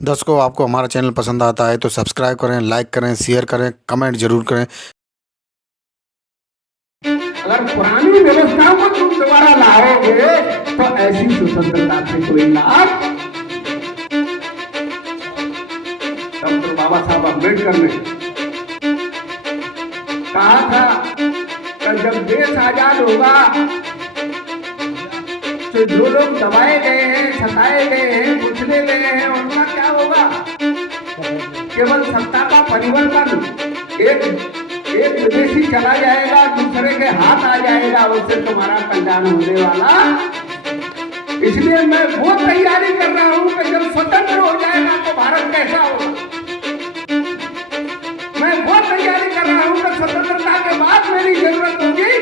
दर्शकों, आपको हमारा चैनल पसंद आता है तो सब्सक्राइब करें, लाइक करें, शेयर करें, कमेंट जरूर करें। अगर पुरानी व्यवस्थाओं को तुम दोबारा लाओगे तो ऐसी स्वतंत्रता से कोई लाभ। डॉक्टर बाबा साहब अम्बेडकर ने कहा था कि जब देश आजाद होगा तो जो लोग दबाए गए हैं, सताए गए हैं, कुचले गए हैं, उनका क्या होगा? केवल सत्ता का परिवर्तन, एक विदेशी चला जाएगा, दूसरे के हाथ आ जाएगा, उससे तुम्हारा कल्याण होने वाला। इसलिए मैं वो तैयारी कर रहा हूं कि जब स्वतंत्र हो जाएगा तो भारत कैसा होगा। मैं वो तैयारी कर रहा हूं कि स्वतंत्रता के बाद मेरी जरूरत होगी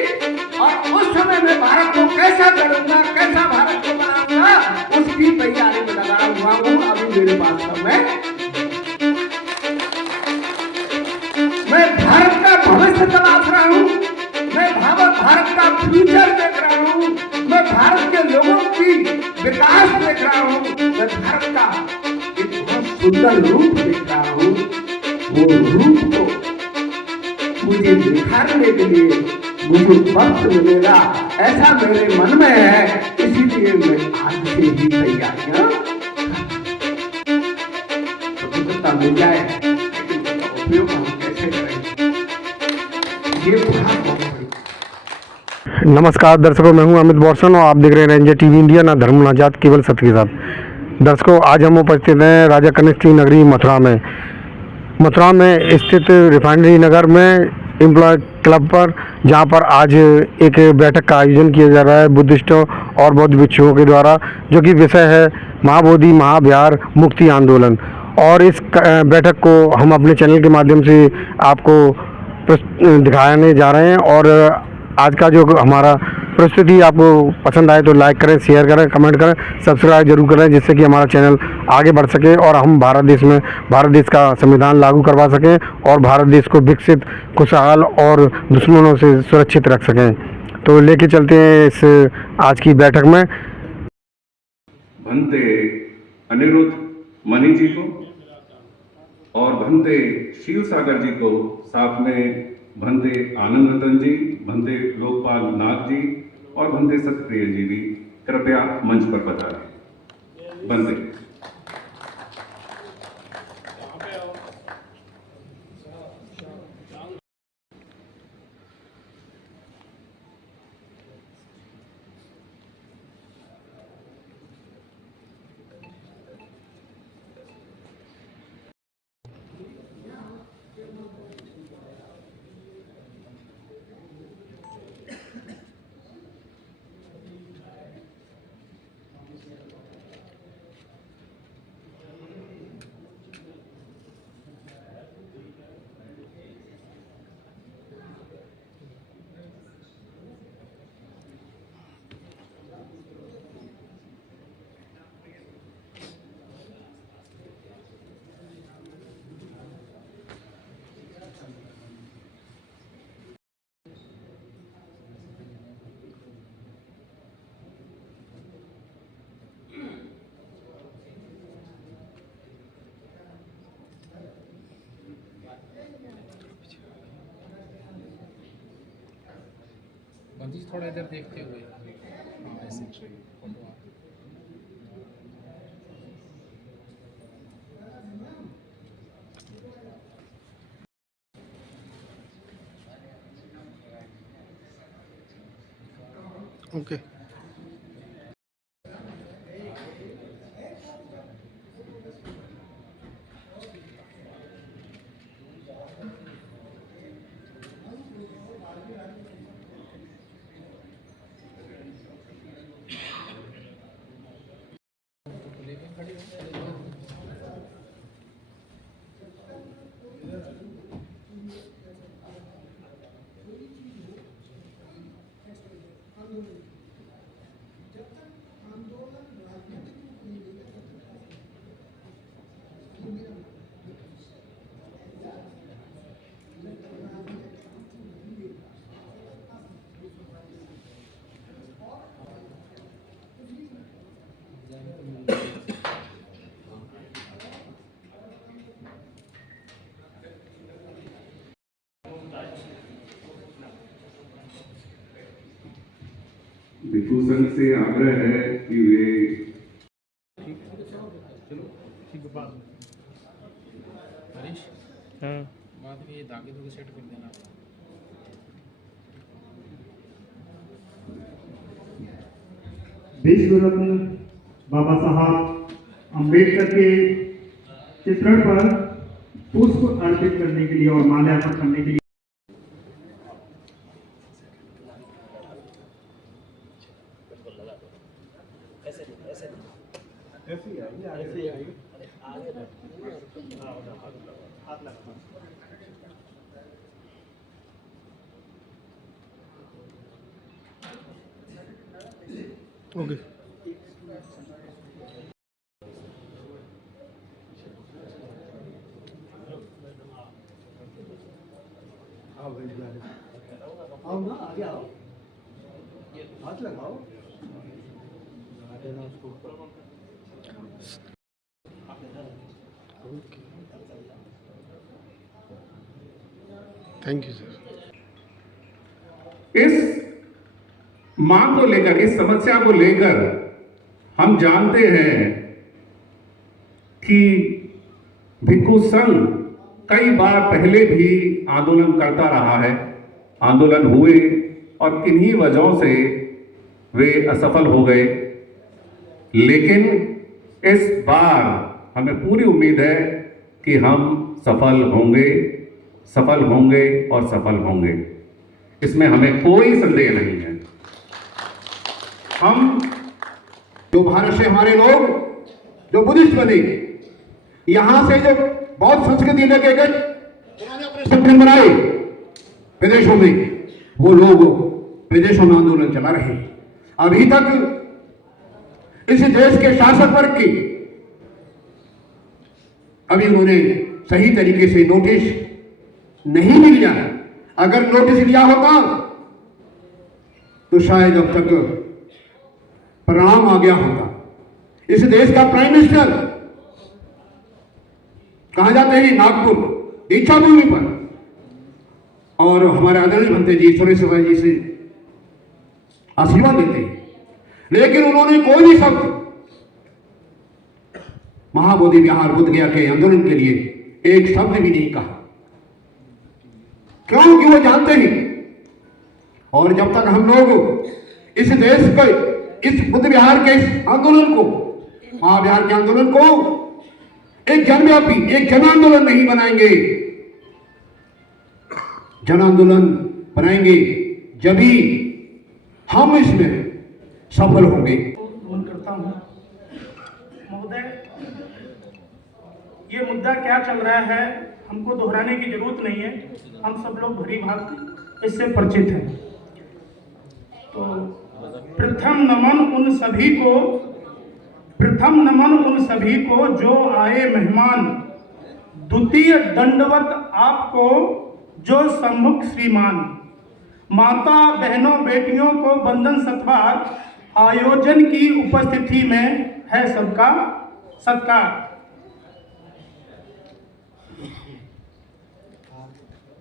और उस समय मैं भारत को कैसा करूंगा, कैसा भारत को बनाऊंगा, उसकी तैयारी में लगा हुआ हूं। अभी मेरे पास समय, मैं भारत का भविष्य तलाश रहा हूं, मैं भारत का फ्यूचर देख रहा हूं, मैं भारत के लोगों की विकास देख रहा हूं, मैं भारत का एक बहुत सुंदर रूप देख रहा हूं। वो रूप को मुझे निखारने के लिए मुझे वक्त मिलेगा, ऐसा मेरे मन में है। इसीलिए मैं आज से ही तैयारियां, स्वतंत्रता मिल जाए लेकिन उसका उपयोग हम कैसे करें, ये बहुत नमस्कार दर्शकों, मैं हूं अमित बोरसन और आप देख रहे हैं रेंजर टीवी इंडिया, ना धर्म ना जात, केवल सत्य के साथ। दर्शकों, आज हम उपस्थित हैं राजा कनिष्ठ सिंह नगरी मथुरा में स्थित रिफाइनरी नगर में एम्प्लॉय क्लब पर, जहां पर आज एक बैठक का आयोजन किया जा रहा है बुद्धिस्टों और बौद्ध भिक्षुओं के द्वारा, जो कि विषय है महाबोधि महाविहार मुक्ति आंदोलन। और इस बैठक को हम अपने चैनल के माध्यम से आपको दिखाने जा रहे हैं। और आज का जो हमारा प्रस्तुति आपको पसंद आए तो लाइक करें, शेयर करें, कमेंट करें, सब्सक्राइब जरूर करें, जिससे कि हमारा चैनल आगे बढ़ सके और हम भारत देश का संविधान लागू करवा सकें और भारत देश को विकसित, खुशहाल और दुश्मनों से सुरक्षित रख सकें। तो लेके चलते हैं इस आज की बैठक में। भंते अनिरुद्ध मणि जी को और भंते शिव सागर जी को, साथ में भंते आनंद रतन जी, भंते लोकपाल नाग जी और भंते सत्यप्रिय जी भी कृपया मंच पर पधारें। भंते। बंदी थोड़ा इधर देखते हुए, हाँ ऐसे फोटो ओके। लेके खड़ी हो। भिक्षु संघ से आग्रह है कि वे ठीक है बाद में हरीश बाद में ये धागे धोगे सेट कर देना विश्व रत्न बाबा साहब अम्बेडकर के चित्रण पर पुष्प अर्पित करने के लिए और माल्यार्पण करने के लिए आओ ना आगे आओ हाथ लगाओ थैंक यू सर। इस मांग को लेकर, इस समस्या को लेकर हम जानते हैं कि भिक्षु संघ कई बार पहले भी आंदोलन करता रहा है, आंदोलन हुए और किन्हीं वजहों से वे असफल हो गए। लेकिन इस बार हमें पूरी उम्मीद है कि हम सफल होंगे और सफल होंगे, इसमें हमें कोई संदेह नहीं है। हम जो भारत से हमारे लोग जो बुद्धिस्ट बने, यहाँ से जो बौद्ध संस्कृति लेके गए, उन्होंने अपने संगठन बनाए विदेशों में, वो लोग विदेशों में आंदोलन चला रहे हैं। अभी तक इस देश के शासक वर्ग की अभी उन्होंने सही तरीके से नोटिस नहीं भी लिया है। अगर नोटिस लिया होता तो शायद अब तक परिणाम आ गया होता। इस देश का प्राइम मिनिस्टर कहा जाते हैं नागपुर दीक्षा भूमि पर, और हमारे आदरणीय भंते जी सुरेश जी से आशीर्वाद देते हैं, लेकिन उन्होंने कोई भी शब्द महाबोधि विहार बुद्ध गया के आंदोलन के लिए एक शब्द भी नहीं कहा। क्योंकि वो जानते हैं, और जब तक हम लोग इस देश को, इस बुद्ध विहार के इस आंदोलन को, महाविहार के आंदोलन को एक जनव्यापी, एक जन आंदोलन नहीं बनाएंगे, जन आंदोलन बनाएंगे जब ही हम इसमें सफल होंगे। नमन करता हूँ महोदय। ये मुद्दा क्या चल रहा है हमको दोहराने की जरूरत नहीं है, हम सब लोग भली भांति इससे परिचित हैं। तो प्रथम नमन उन सभी को जो आए मेहमान, द्वितीय दंडवत आपको जो सम्मुख श्रीमान। माता बहनों बेटियों को बंधन सत्कार, आयोजन की उपस्थिति में है सबका सत्कार।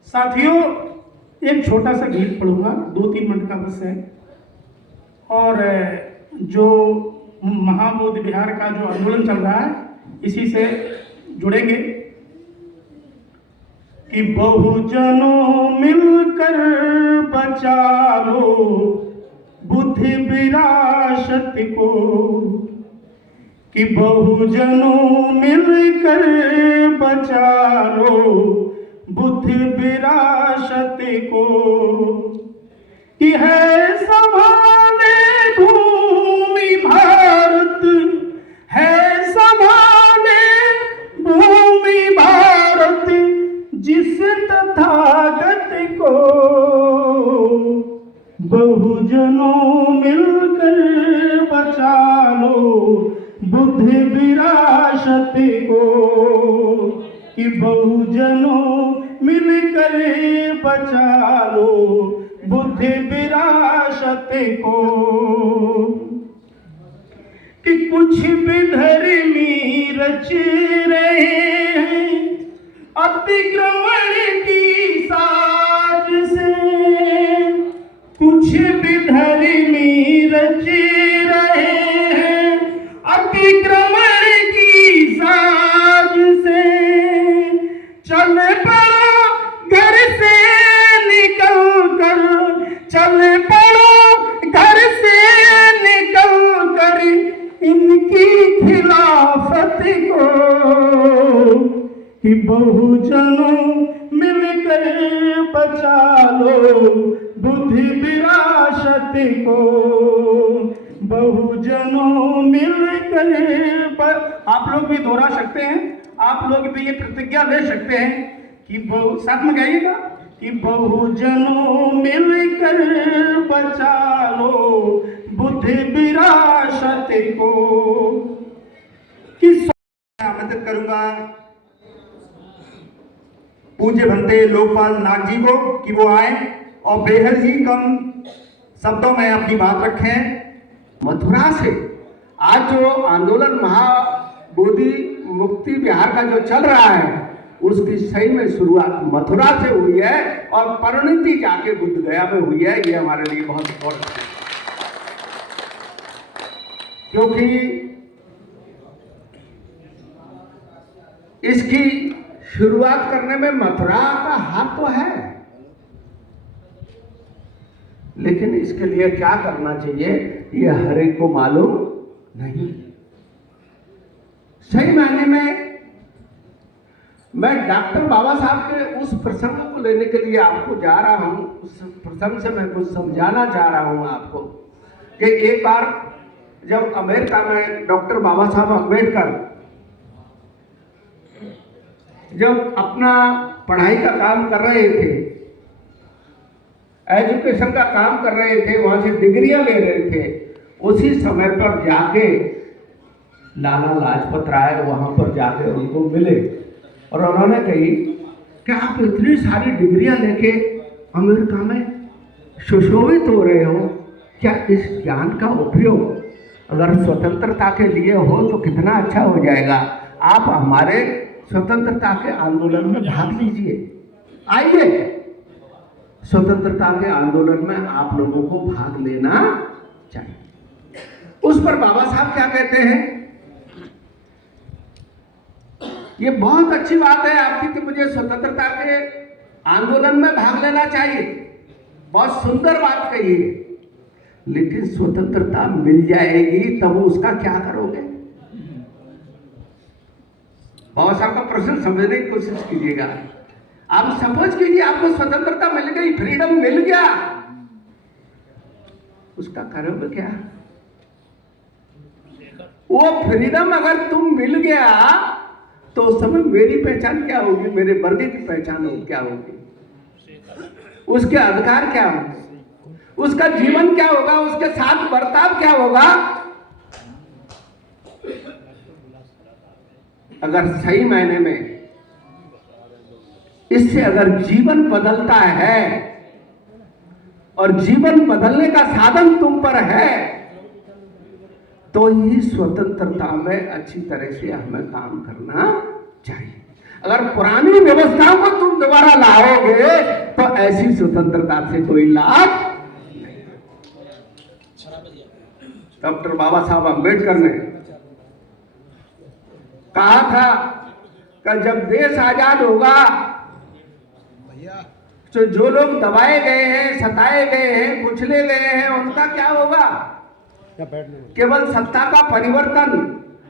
साथियों, एक छोटा सा गीत पढ़ूंगा, 2-3 मिनट का बस है, और जो महाबोधि विहार का जो आंदोलन चल रहा है इसी से जुड़ेंगे कि बहुजनों मिलकर बचा लो बुद्धि विरासत को, कि बहुजनों मिलकर बचा लो बुद्धि विरासत को, कि है संभाले भूमि भारत, है संभाले भूमि भारत, जिस तथागत को बहुजनों मिलकर बचा लो बुद्धि विरासत को, कि बहुजनों मिलकर बचा लो बुद्धि विरासत को, कि कुछ विधर्मी रच रहे हैं अतिक्रमण की साज से, कुछ विधर्मी कि बहुजनों मिलकर बचा लो बुद्धि विरासत को, बहुजनों मिलकर आप लोग भी दोहरा सकते हैं, आप लोग भी ये प्रतिज्ञा ले सकते हैं कि साथ में गाइएगा कि बहुजनों मिलकर बचा लो बुद्धि विरासत को। किस आमंत्रित करूंगा पूज्य भंते लोकपाल नाग जी को कि वो आए और बेहद ही कम शब्दों में अपनी बात रखें। मथुरा से आज जो आंदोलन महाबोधि मुक्ति विहार का जो चल रहा है उसकी सही में शुरुआत मथुरा से हुई है और परिणति जाके बुद्ध गया में हुई है। ये हमारे लिए बहुत इम्पोर्टेंट है, क्योंकि इसकी शुरुआत करने में मथुरा का हाथ तो है, लेकिन इसके लिए क्या करना चाहिए ये हर एक को मालूम नहीं। सही मायने में मैं डॉक्टर बाबा साहब के उस प्रसंग को लेने के लिए आपको जा रहा हूं, उस प्रसंग से मैं कुछ समझाना चाह रहा हूं आपको कि एक बार जब अमेरिका में डॉक्टर बाबा साहब अम्बेडकर जब अपना पढ़ाई का काम कर रहे थे, एजुकेशन का काम कर रहे थे, वहां से डिग्रियां ले रहे थे, उसी समय पर जाके लाला लाजपत राय वहां पर जाके उनको मिले और उन्होंने कही कि आप इतनी सारी डिग्रियां लेके अमेरिका में सुशोभित हो रहे हो, क्या इस ज्ञान का उपयोग अगर स्वतंत्रता के लिए हो तो कितना अच्छा हो जाएगा। आप हमारे स्वतंत्रता के आंदोलन में भाग लीजिए, आइए स्वतंत्रता के आंदोलन में आप लोगों को भाग लेना चाहिए। उस पर बाबा साहब क्या कहते हैं, ये बहुत अच्छी बात है आपकी कि मुझे स्वतंत्रता के आंदोलन में भाग लेना चाहिए, बहुत सुंदर बात कही है, लेकिन स्वतंत्रता मिल जाएगी तब उसका क्या करोगे। बाबा साहब का प्रश्न समझने की कोशिश कीजिएगा। आप सपोज कीजिए आपको स्वतंत्रता मिल गई, फ्रीडम मिल गया, उसका करोगे क्या। वो फ्रीडम अगर तुम मिल गया तो उस समय मेरी पहचान क्या होगी, मेरे वर्ग की पहचान क्या होगी, उसके अधिकार क्या होंगे, उसका जीवन क्या होगा, उसके साथ बर्ताव क्या होगा। अगर सही मायने में इससे अगर जीवन बदलता है और जीवन बदलने का साधन तुम पर है तो ही स्वतंत्रता में अच्छी तरह से हमें काम करना चाहिए। अगर पुरानी व्यवस्थाओं को तुम दोबारा लाओगे तो ऐसी स्वतंत्रता से कोई लाभ नहीं। डॉक्टर बाबा साहब अम्बेडकर ने कहा था कि जब देश आजाद होगा तो जो लोग दबाए गए हैं, सताए गए हैं, कुचले गए हैं, उनका क्या होगा। केवल सत्ता का परिवर्तन,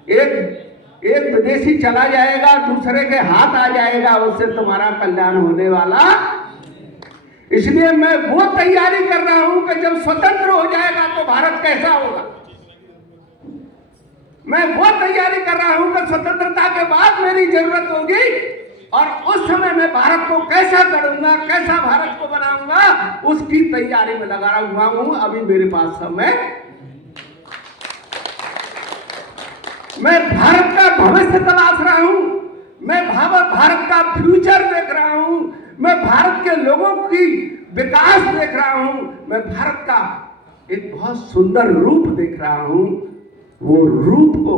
एक विदेशी चला जाएगा, दूसरे के हाथ आ जाएगा, उससे तुम्हारा कल्याण होने वाला। इसलिए मैं वो तैयारी कर रहा हूं कि जब स्वतंत्र हो जाएगा तो भारत कैसा होगा। मैं वो तैयारी कर रहा हूं कि स्वतंत्रता के बाद मेरी जरूरत होगी और उस समय मैं भारत को कैसा करूंगा, कैसा भारत को बनाऊंगा, उसकी तैयारी में लगा हुआ हूं। अभी मेरे पास समय, मैं भारत का भविष्य तलाश रहा हूं, मैं भारत का फ्यूचर देख रहा हूं, मैं भारत के लोगों की विकास देख रहा हूं, मैं भारत का एक बहुत सुंदर रूप देख रहा हूं। वो रूप को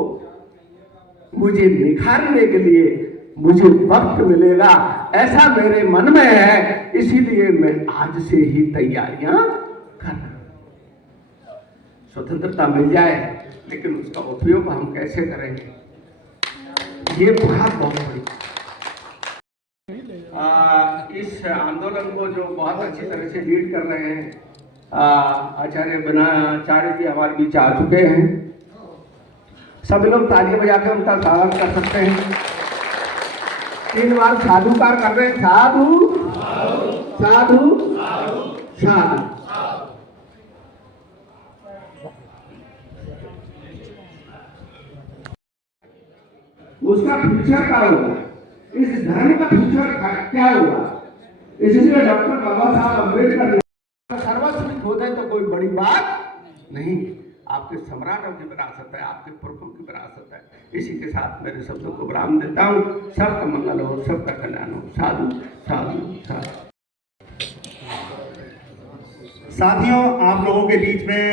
मुझे निखारने के लिए मुझे वक्त मिलेगा, ऐसा मेरे मन में है। इसीलिए मैं आज से ही तैयारियां कर रहा हूं। स्वतंत्रता मिल जाए लेकिन उसका उपयोग हम कैसे करेंगे, ये बहुत बड़ी। इस आंदोलन को जो बहुत अच्छी तरह से लीड कर रहे हैं आचार्य बनाचार्य जी हमारे बीच आ चुके हैं। सभी लोग तालियां बजा के उनका स्वागत कर सकते हैं। 3 बार साधुकार कर रहे हैं। साधु साधु साधु। उसका फ्यूचर क्या होगा, इस धर्म का फ्यूचर क्या होगा। इसलिए डॉक्टर बाबा साहब अम्बेडकर सर्वस्व खो दे तो कोई बड़ी बात नहीं। आपके सम्राटों की विरासत है, आपके पुरखों की विरासत है। इसी के साथ मेरे शब्दों को विराम देता हूँ। सबका मंगल हो, सबका कल्याण हो। साधु साधु साधु। साथियों, आप लोगों के बीच में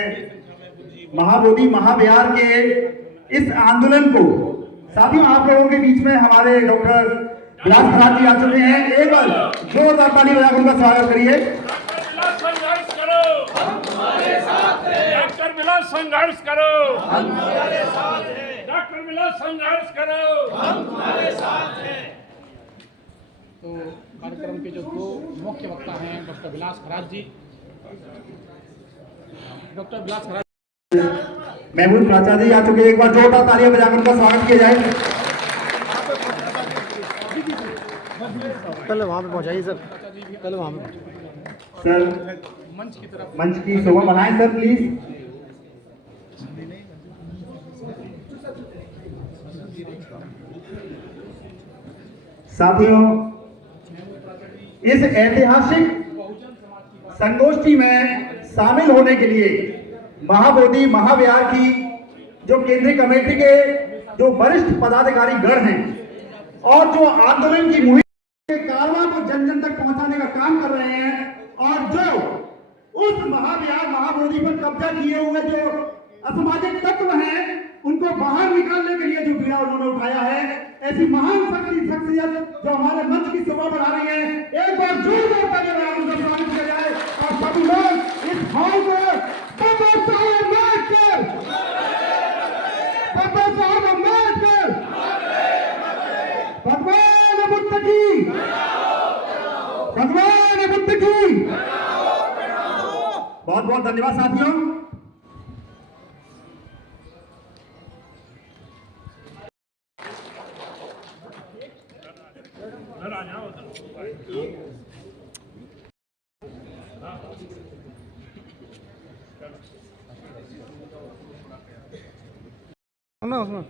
महाबोधि महाविहार के इस आंदोलन को, साथियों आप लोगों के बीच में हमारे डॉक्टर विलास खराज जी आ चुके हैं। एक बार जोरदार ताली बजाकर उनका स्वागत करिए। संघर्ष करो, हम तुम्हारे साथ हैं। डॉक्टर विलास संघर्ष करो, हम तुम्हारे साथ हैं। डॉक्टर विलास संघर्ष करो, हम तुम्हारे साथ हैं। तो कार्यक्रम के जो दो मुख्य वक्ता हैं डॉक्टर विलास खराज जी, डॉक्टर विलास खराज महमूद प्राचार्य जी आ चुके हैं। एक बार जोरदार तालियां बजाकर उनका स्वागत किया जाए। पहले वहाँ पे पहुँचाइए सर, पहले वहाँ पे सर मंच की तरफ मंच की शोभा बनाएं सर प्लीज। साथियों, इस ऐतिहासिक संगोष्ठी में शामिल होने के लिए महाबोधि महाविहार की जो केंद्रीय कमेटी के जो वरिष्ठ पदाधिकारी गण हैं और जो आंदोलन की मुहिम के कारवां को जन जन तक पहुंचाने का काम कर रहे हैं, और जो उस महाविहार महाबोधि पर कब्जा किए हुए जो असामाजिक तत्व हैं उनको बाहर निकालने के लिए जो बीड़ा उन्होंने उठाया है, ऐसी महान शख्सियत जो हमारे मंच की शोभा बढ़ा रही है, एक बार जोरदार तालियां उनका स्वागत किया जाए। और सभी लोग इस हॉल को बाबा साहब अम्बेडकर, बाबा साहब अम्बेडकर, भगवान बुद्ध की, भगवान बुद्ध की। बहुत बहुत धन्यवाद साथियों। ना उसमें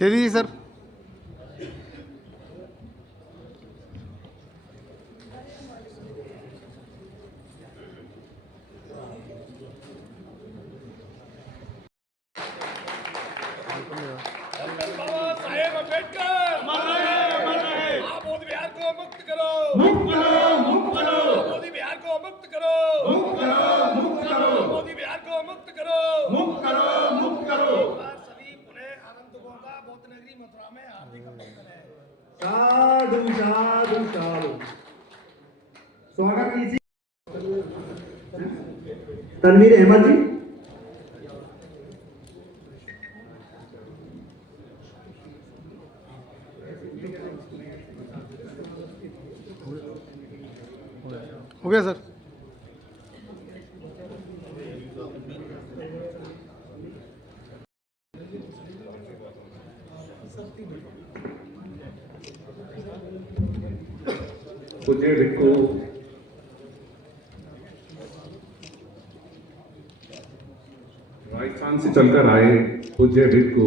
दे दीजिए सर। बाबा साहेब अम्बेडकर महाबोधि विहार को मुक्त करो, मुक्त करो, मुक्त करो, महाबोधि विहार को मुक्त करो, मुक्त करो, मुक्त करो, महाबोधि विहार को मुक्त करो, मुक्त करो, मुक्त करो। सभी पुनः आगंतुकों का बौद्ध नगरी मथुरा में हार्दिक अभिनंदन है। साधु साधु साधु। स्वागत कीजिए तनवीर अहमद जी। हो गया सर। पूज्य भिक्खु राजस्थान से चलकर आए पूज्य भिक्खु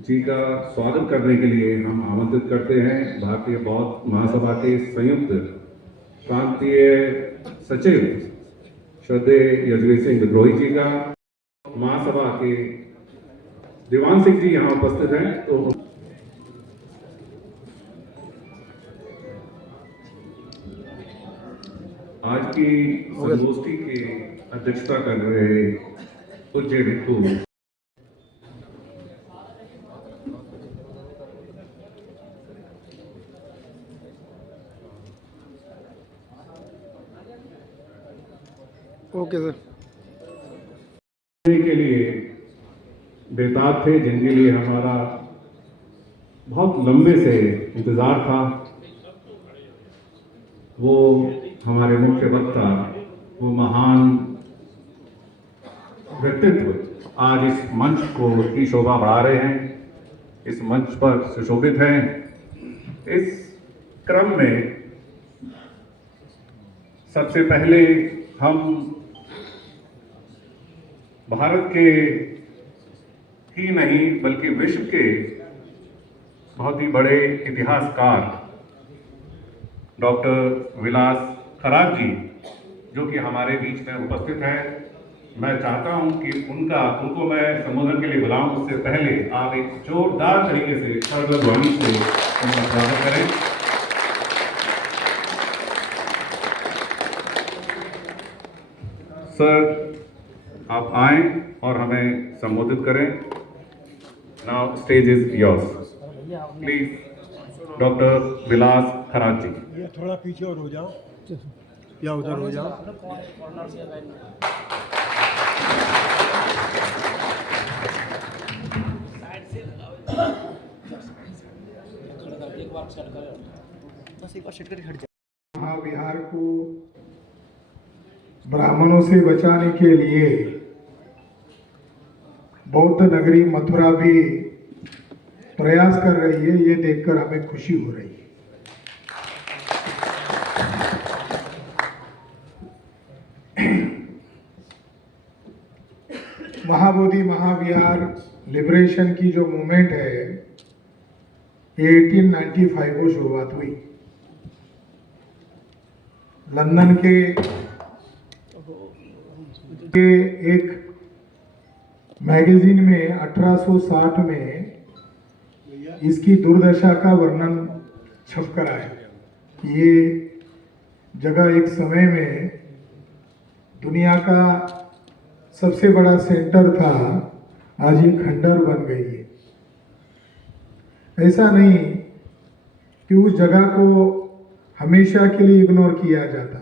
जी का स्वागत करने के लिए हम आमंत्रित करते हैं भारतीय बौद्ध महासभा के संयुक्त प्रांतीय सचिव श्रद्धेय यजुवीर सिंह विद्रोही जी का, महासभा के दीवान सिंह जी यहाँ उपस्थित हैं। तो आज की संगोष्ठी की अध्यक्षता कर रहे पूज्य भिक्खु ओके सर। के लिए बेताब थे, जिनके लिए हमारा बहुत लंबे से इंतज़ार था। वो हमारे मुख्य वक्ता, वो महान व्यक्तित्व आज इस मंच को की शोभा बढ़ा रहे हैं, इस मंच पर सुशोभित हैं। इस क्रम में सबसे पहले हम भारत के ही नहीं बल्कि विश्व के बहुत ही बड़े इतिहासकार डॉक्टर विलास खरात जी, जो कि हमारे बीच में उपस्थित हैं, मैं चाहता हूं कि उनको मैं संबोधन के लिए बुलाऊं। उससे पहले आप एक जोरदार तरीके से सर्वध्वनि से उनका स्वागत करें। सर, आप आएं और हमें संबोधित करें। Now stage is yours, please doctor Vilas Kharat ji. ये थोड़ा पीछे और हो जाओ या उधर हो जाओ। महाविहार को ब्राह्मणों से बचाने के लिए बौद्ध नगरी मथुरा भी प्रयास कर रही है। ये देखकर हमें खुशी हो रही है। महाबोधि महाविहार लिबरेशन की जो मूवमेंट है, ये 1895 को शुरुआत हुई। लंदन के एक मैगजीन में 1860 में इसकी दुर्दशा का वर्णन छपकर आया कि ये जगह एक समय में दुनिया का सबसे बड़ा सेंटर था, आज ये खंडर बन गई है। ऐसा नहीं कि उस जगह को हमेशा के लिए इग्नोर किया जाता था।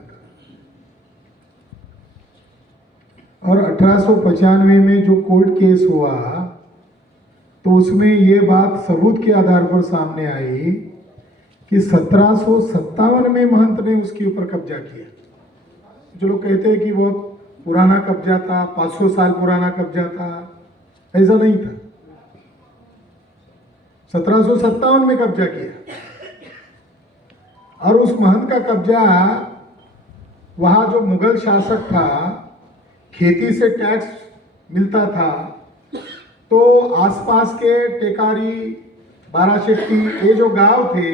और 1895 में जो कोर्ट केस हुआ तो उसमें ये बात सबूत के आधार पर सामने आई कि 1757 में महंत ने उसके ऊपर कब्जा किया। जो लोग कहते हैं कि बहुत पुराना कब्जा था, 500 साल पुराना कब्जा था, ऐसा नहीं था। 1757 में कब्जा किया। और उस महंत का कब्जा, वहां जो मुगल शासक था, खेती से टैक्स मिलता था, तो आसपास के टेकारी, बाराशेट्टी, ये जो गांव थे,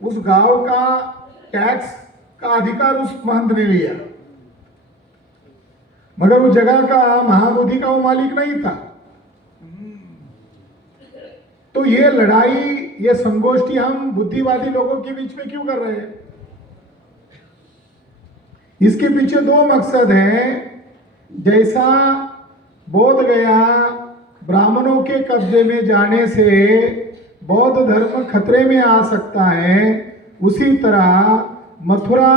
उस गांव का टैक्स का अधिकार उस महंत ने लिया, मगर उस जगह का महाबोधि का वो मालिक नहीं था। तो ये लड़ाई, ये संगोष्ठी हम बुद्धिवादी लोगों के बीच में क्यों कर रहे हैं? इसके पीछे दो मकसद हैं। जैसा बोध गया ब्राह्मणों के कब्जे में जाने से बौद्ध धर्म खतरे में आ सकता है, उसी तरह मथुरा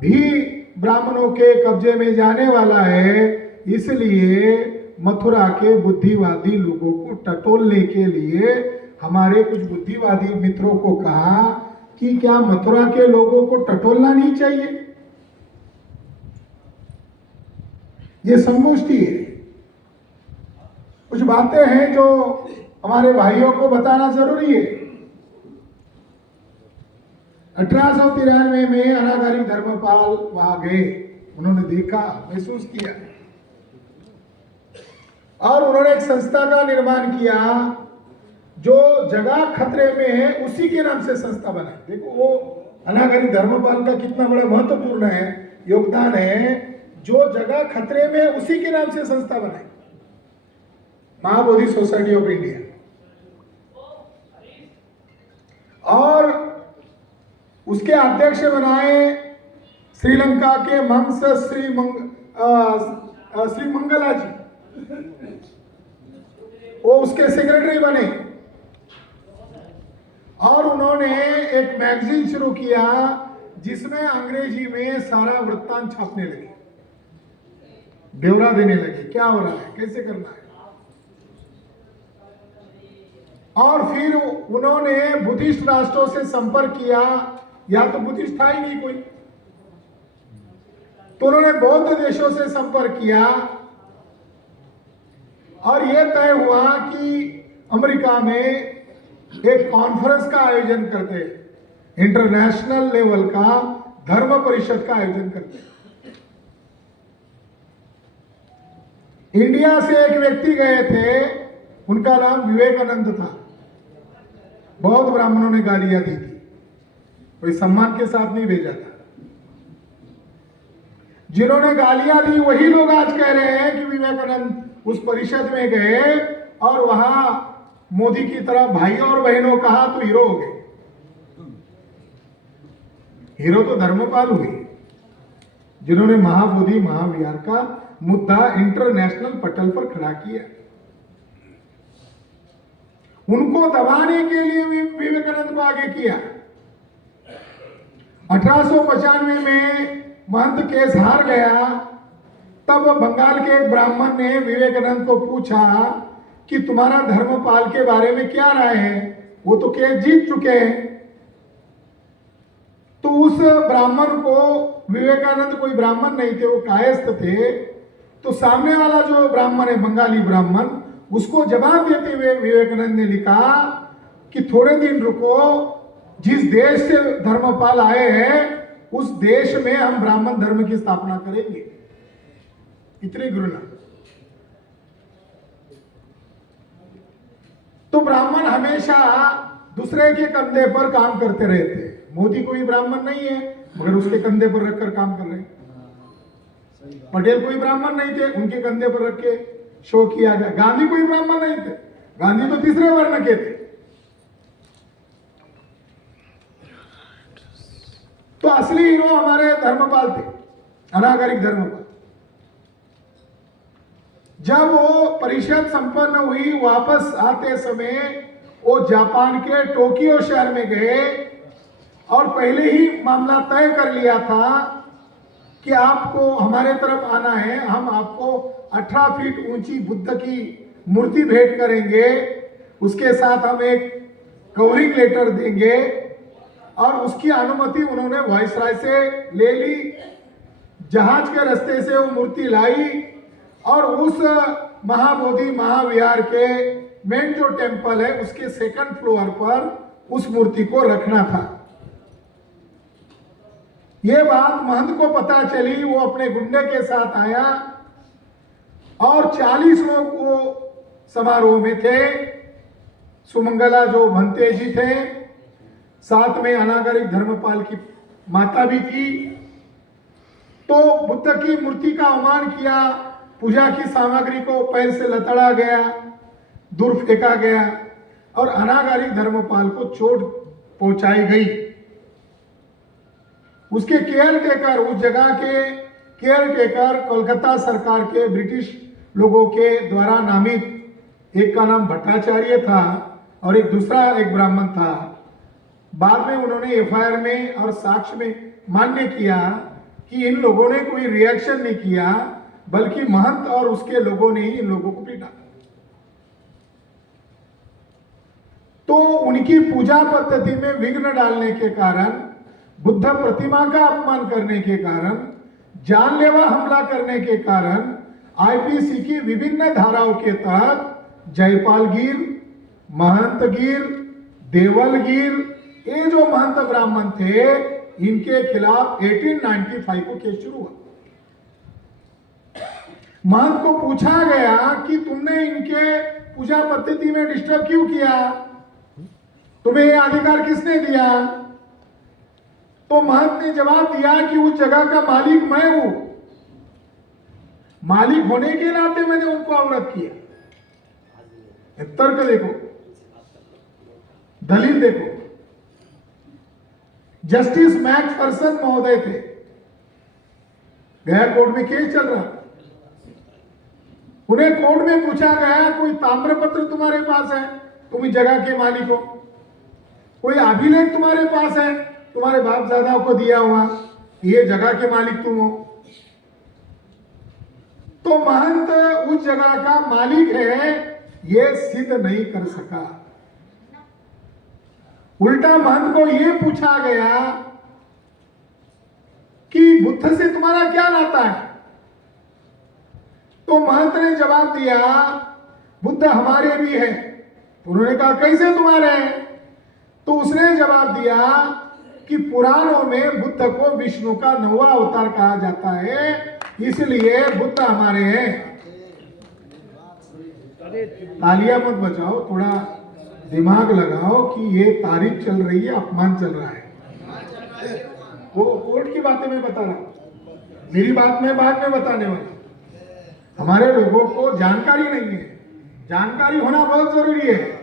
भी ब्राह्मणों के कब्जे में जाने वाला है। इसलिए मथुरा के बुद्धिवादी लोगों को टटोलने के लिए हमारे कुछ बुद्धिवादी मित्रों को कहा कि क्या मथुरा के लोगों को टटोलना नहीं चाहिए? ये संगोष्ठी है। कुछ बातें हैं जो हमारे भाइयों को बताना जरूरी है। 1893 में अनागारी धर्मपाल वहां गए, उन्होंने देखा, महसूस किया और उन्होंने एक संस्था का निर्माण किया। जो जगह खतरे में है उसी के नाम से संस्था बनाई। देखो वो अनागारी धर्मपाल का कितना बड़ा महत्वपूर्ण है योगदान है। जो जगह खतरे में है उसी के नाम से संस्था बनाई, महाबोधि सोसाइटी ऑफ इंडिया। और उसके अध्यक्ष बनाए श्रीलंका के मंस श्री मंगला जी, वो उसके सेक्रेटरी बने। और उन्होंने एक मैगजीन शुरू किया जिसमें अंग्रेजी में सारा वृत्तांत छापने लगे, ब्यौरा देने लगे, क्या हो रहा है, कैसे करना है। और फिर उन्होंने बुद्धिस्ट राष्ट्रों से संपर्क किया, या तो बुद्धिस्ट था ही नहीं कोई, तो उन्होंने बौद्ध देशों से संपर्क किया और यह तय हुआ कि अमेरिका में एक कॉन्फ्रेंस का आयोजन करते, इंटरनेशनल लेवल का धर्म परिषद का आयोजन करते। इंडिया से एक व्यक्ति गए थे, उनका नाम विवेकानंद था। बहुत ब्राह्मणों ने गालियां दी थी, कोई सम्मान के साथ नहीं भेजा था। जिन्होंने गालियां दी वही लोग आज कह रहे हैं कि विवेकानंद उस परिषद में गए और वहां मोदी की तरह भाई और बहनों कहा तो हीरो हो गए। हीरो तो धर्मपाल हुए, जिन्होंने महाबोधि महाविहार का मुद्दा इंटरनेशनल पटल पर खड़ा किया। उनको दबाने के लिए विवेकानंद को आगे किया। 1895 में महंत केस हार गया, तब बंगाल के एक ब्राह्मण ने विवेकानंद को पूछा कि तुम्हारा धर्मपाल के बारे में क्या राय है, वो तो केस जीत चुके हैं। तो उस ब्राह्मण को, विवेकानंद कोई ब्राह्मण नहीं थे, वो कायस्थ थे, तो सामने वाला जो ब्राह्मण है, बंगाली ब्राह्मण, उसको जवाब देते हुए विवेकानंद ने लिखा कि थोड़े दिन रुको, जिस देश से धर्मपाल आए हैं उस देश में हम ब्राह्मण धर्म की स्थापना करेंगे। इतनी घृणा। तो ब्राह्मण हमेशा दूसरे के कंधे पर काम करते रहते हैं। मोदी कोई ब्राह्मण नहीं है, मगर उसके कंधे पर रखकर काम कर रहे हैं। पटेल कोई ब्राह्मण नहीं थे, उनके कंधे पर रख के शो किया गया। गांधी कोई ब्राह्मण नहीं थे, गांधी तो तीसरे वर्ण के थे। तो असली हीरो हमारे धर्मपाल थे, अनागरिक धर्मपाल। जब वो परिषद संपन्न हुई, वापस आते समय वो जापान के टोक्यो शहर में गए और पहले ही मामला तय कर लिया था कि आपको हमारे तरफ आना है, हम आपको 18 फीट ऊंची बुद्ध की मूर्ति भेंट करेंगे, उसके साथ हम एक कवरिंग लेटर देंगे। और उसकी अनुमति उन्होंने वायसराय से ले ली, जहाज के रास्ते से वो मूर्ति लाई और उस महाबोधि महाविहार के मेन जो टेम्पल है उसके सेकंड फ्लोर पर उस मूर्ति को रखना था। ये बात महंत को पता चली, वो अपने गुंडे के साथ आया और 40 लोग वो समारोह में थे। सुमंगला जो भंते जी थे, साथ में अनागरिक धर्मपाल की माता भी थी। तो बुद्ध की मूर्ति का अवमान किया, पूजा की सामग्री को पैर से लतड़ा गया, दूर फेंका गया और अनागरिक धर्मपाल को चोट पहुंचाई गई। उसके केयर टेकर, उस जगह के केयर टेकर कोलकाता सरकार के ब्रिटिश लोगों के द्वारा नामित, एक का नाम भट्टाचार्य था और एक दूसरा एक ब्राह्मण था। बाद में उन्होंने एफआईआर में और साक्ष्य में मान्य किया कि इन लोगों ने कोई रिएक्शन नहीं किया, बल्कि महंत और उसके लोगों ने ही इन लोगों को पीटा। तो उनकी पूजा पद्धति में विघ्न डालने के कारण, बुद्ध प्रतिमा का अपमान करने के कारण, जानलेवा हमला करने के कारण आईपीसी की विभिन्न धाराओं के तहत जयपाल गिर, महंत गिर, देवल गिर, ये जो महंत ब्राह्मण थे, इनके खिलाफ 1895 को केस शुरू हुआ। महंत को पूछा गया कि तुमने इनके पूजा पद्धति में डिस्टर्ब क्यों किया, तुम्हें यह अधिकार किसने दिया? तो महंत ने जवाब दिया कि उस जगह का मालिक मैं हूं, मालिक होने के नाते मैंने उनको अवगत किया। तर्क देखो, दलील देखो। जस्टिस मैकफरसन महोदय थे, गया कोर्ट में केस चल रहा, उन्हें कोर्ट में पूछा गया कोई ताम्रपत्र तुम्हारे पास है, तुम इस जगह के मालिक हो, कोई अभिलेख तुम्हारे पास है, तुम्हारे बाप दादा को दिया हुआ, ये जगह के मालिक तुम हो? तो महंत उस जगह का मालिक है, ये सिद्ध नहीं कर सका। उल्टा महंत को ये पूछा गया कि बुद्ध से तुम्हारा क्या नाता है? तो महंत ने जवाब दिया, बुद्ध हमारे भी है। तो उन्होंने कहा कैसे तुम्हारे हैं? तो उसने जवाब दिया कि पुराणों में बुद्ध को विष्णु का 9वां अवतार कहा जाता है, इसलिए बुद्ध हमारे हैं। तालियां मत बजाओ, थोड़ा दिमाग लगाओ कि ये तारीफ चल रही है, अपमान चल रहा है। वो कोर्ट की बातें मैं बता रहा हूं, मेरी बात मैं बाद में बताने वाला। हमारे लोगों को जानकारी नहीं है, जानकारी होना बहुत जरूरी है।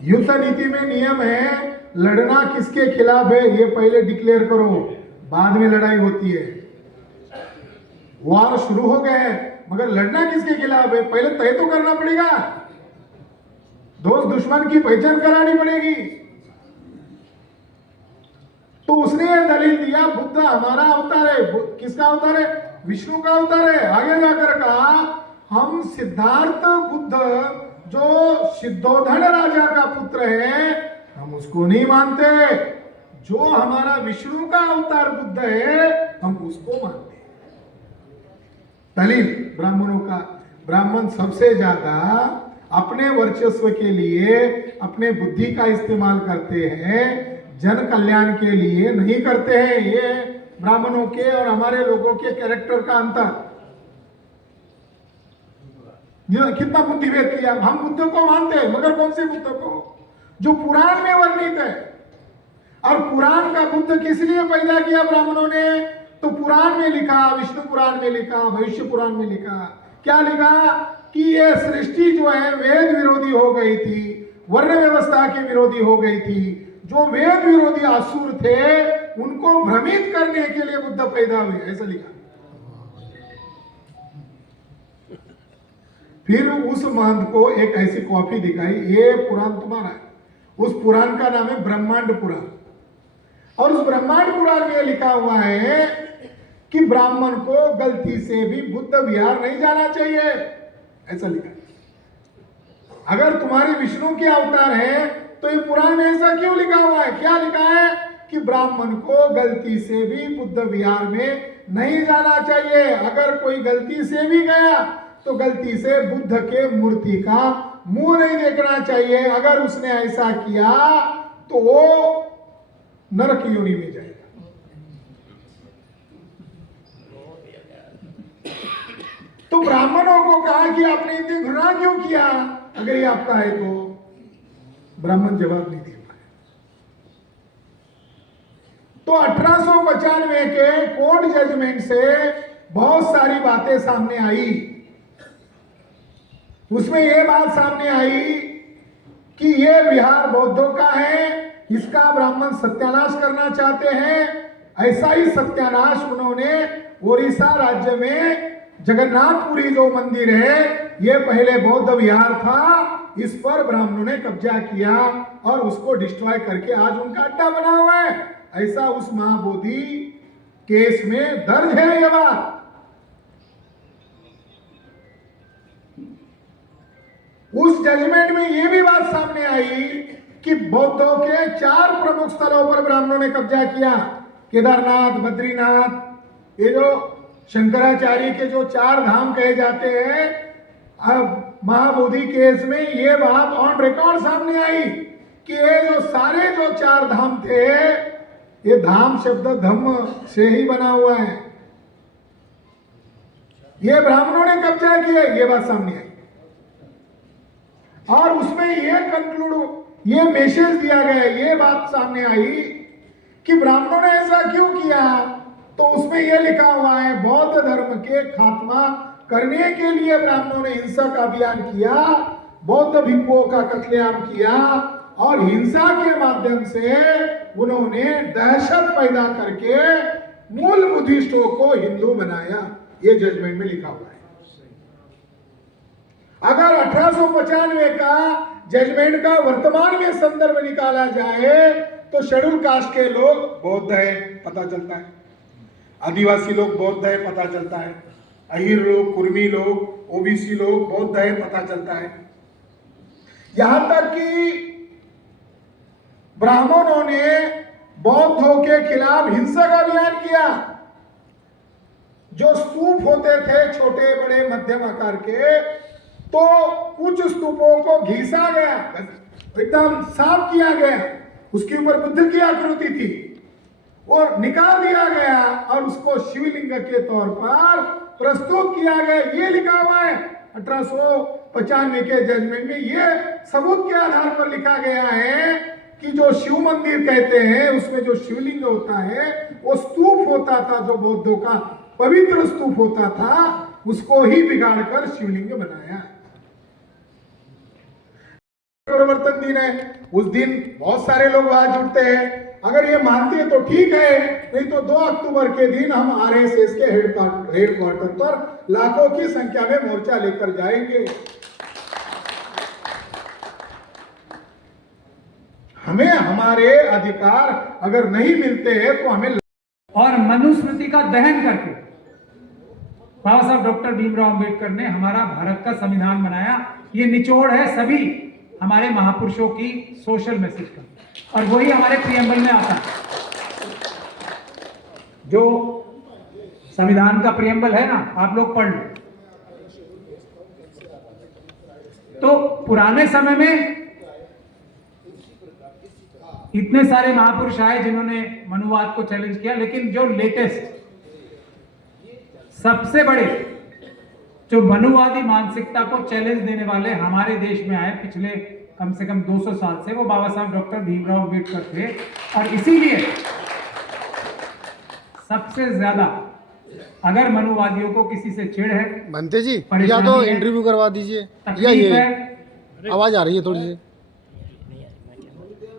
युद्ध नीति में नियम है, लड़ना किसके खिलाफ है ये पहले डिक्लेयर करो, बाद में लड़ाई होती है। वार शुरू हो गए हैं, मगर लड़ना किसके खिलाफ है पहले तय तो करना पड़ेगा। दोस्त दुश्मन की पहचान करानी पड़ेगी। तो उसने यह दलील दिया, बुद्ध हमारा अवतार है। किसका अवतार है? विष्णु का अवतार है। आगे जाकर कहा, हम सिद्धार्थ बुद्ध जो सिद्धोधन राजा का पुत्र है, हम उसको नहीं मानते। जो हमारा विष्णु का अवतार बुद्ध है, हम उसको मानते हैं। दलील ब्राह्मणों का, ब्राह्मण सबसे ज्यादा अपने वर्चस्व के लिए अपने बुद्धि का इस्तेमाल करते हैं, जन कल्याण के लिए नहीं करते हैं। ये ब्राह्मणों के और हमारे लोगों के कैरेक्टर का अंतर। कितना बुद्धिभेद किया। हम बुद्ध को मानते हैं, मगर कौन से बुद्ध को? जो पुराण में वर्णित है। और पुराण का बुद्ध किस लिए पैदा किया ब्राह्मणों ने? तो पुराण में लिखा, विष्णु पुराण में लिखा, भविष्य पुराण में लिखा। क्या लिखा? कि ये सृष्टि जो है वेद विरोधी हो गई थी, वर्ण व्यवस्था के विरोधी हो गई थी। जो वेद विरोधी असुर थे उनको भ्रमित करने के लिए बुद्ध पैदा हुए, ऐसा लिखा। फिर उस महंत को एक ऐसी कॉपी दिखाई, ये पुराण तुम्हारा है। उस पुराण का नाम है ब्रह्मांड पुराण। और उस ब्रह्मांड पुराण में लिखा हुआ है कि ब्राह्मण को गलती से भी बुद्ध विहार नहीं जाना चाहिए, ऐसा लिखा है। अगर तुम्हारे विष्णु के अवतार है तो ये पुराण में ऐसा क्यों लिखा हुआ है? क्या लिखा है? कि ब्राह्मण को गलती से भी बुद्ध विहार में नहीं जाना चाहिए। अगर कोई गलती से भी गया तो गलती से बुद्ध के मूर्ति का मुंह नहीं देखना चाहिए। अगर उसने ऐसा किया तो वो नरक योनि में जाएगा। तो ब्राह्मणों को कहा कि आपने इतनी घृणा क्यों किया? अगर ये आपका है तो ब्राह्मण जवाब नहीं दे पाए। तो 1895 के कोर्ट जजमेंट से बहुत सारी बातें सामने आई। उसमें यह बात सामने आई कि यह विहार बौद्धों का है, इसका ब्राह्मण सत्यानाश करना चाहते हैं। ऐसा ही सत्यानाश उन्होंने ओडिशा राज्य में जगन्नाथपुरी जो मंदिर है, यह पहले बौद्ध विहार था, इस पर ब्राह्मणों ने कब्जा किया और उसको डिस्ट्रॉय करके आज उनका अड्डा बना हुआ है। ऐसा उस महाबोधि केस में दर्ज है यह बात। उस जजमेंट में यह भी बात सामने आई कि बौद्धों के 4 प्रमुख स्थलों पर ब्राह्मणों ने कब्जा किया। केदारनाथ, बद्रीनाथ, ये जो शंकराचार्य के जो 4 धाम कहे जाते हैं, अब महाबोधि केस में ये बात ऑन रिकॉर्ड सामने आई कि ये जो सारे जो 4 धाम थे, ये धाम शब्द धम्म से ही बना हुआ है। ये ब्राह्मणों ने कब्जा किया, ये बात सामने आई। और उसमें ये कंक्लूड, ये मैसेज दिया गया, ये बात सामने आई कि ब्राह्मणों ने ऐसा क्यों किया। तो उसमें यह लिखा हुआ है, बौद्ध धर्म के खात्मा करने के लिए ब्राह्मणों ने हिंसक अभियान किया, बौद्ध भिक्षुओं का कत्लेआम किया और हिंसा के माध्यम से उन्होंने दहशत पैदा करके मूल बुद्धिस्टों को हिंदू बनाया। ये जजमेंट में लिखा हुआ है। अगर 1895 का जजमेंट का वर्तमान में संदर्भ निकाला जाए तो शेड्यूल कास्ट के लोग बौद्ध है पता चलता है, आदिवासी लोग बौद्ध है पता चलता है, अहीर लोग, कुर्मी लोग, ओबीसी लोग बौद्ध है पता चलता है। यहां तक कि ब्राह्मणों ने बौद्धों के खिलाफ हिंसक अभियान किया। जो स्तूप होते थे छोटे बड़े मध्यम आकार के, तो कुछ स्तूपों को घिसा गया, एकदम साफ किया गया, उसके ऊपर बुद्ध की आकृति थी, और निकाल दिया गया और उसको शिवलिंग के तौर पर प्रस्तुत किया गया। ये लिखा हुआ है 1895 के जजमेंट में, ये सबूत के आधार पर लिखा गया है कि जो शिव मंदिर कहते हैं उसमें जो शिवलिंग होता है वो स्तूप होता था, जो बौद्धों का पवित्र स्तूप होता था, उसको ही बिगाड़कर शिवलिंग बनाया। परिवर्तन दिन है, उस दिन बहुत सारे लोग वहां जुटते हैं। अगर ये मानते हैं तो ठीक है, नहीं तो 2 अक्टूबर के दिन हम आरएसएस के हेडक्वार्टर पर लाखों की संख्या में मोर्चा लेकर जाएंगे। हमें हमारे अधिकार अगर नहीं मिलते हैं तो हमें, और मनुस्मृति का दहन करके बाबा साहब डॉक्टर भीमराव अंबेडकर ने हमारा भारत का संविधान बनाया। ये निचोड़ है सभी हमारे महापुरुषों की सोशल मैसेज का, और वही हमारे प्रियम्बल में आता है। जो संविधान का प्रियम्बल है ना, आप लोग पढ़ लो। तो पुराने समय में इतने सारे महापुरुष आए जिन्होंने मनुवाद को चैलेंज किया, लेकिन जो लेटेस्ट सबसे बड़े जो मनुवादी मानसिकता को चैलेंज देने वाले हमारे देश में आए पिछले कम से कम 200 साल से, वो बाबा साहब डॉक्टर भीमराव अंबेडकर थे। और इसीलिए सबसे ज्यादा अगर मनुवादियों को किसी से चिढ़ है, बनते जी, परेशानी या तो है, इंटरव्यू करवा दीजिए, या तकलीफ ये है, आवाज आ रही है थोड़ी सी।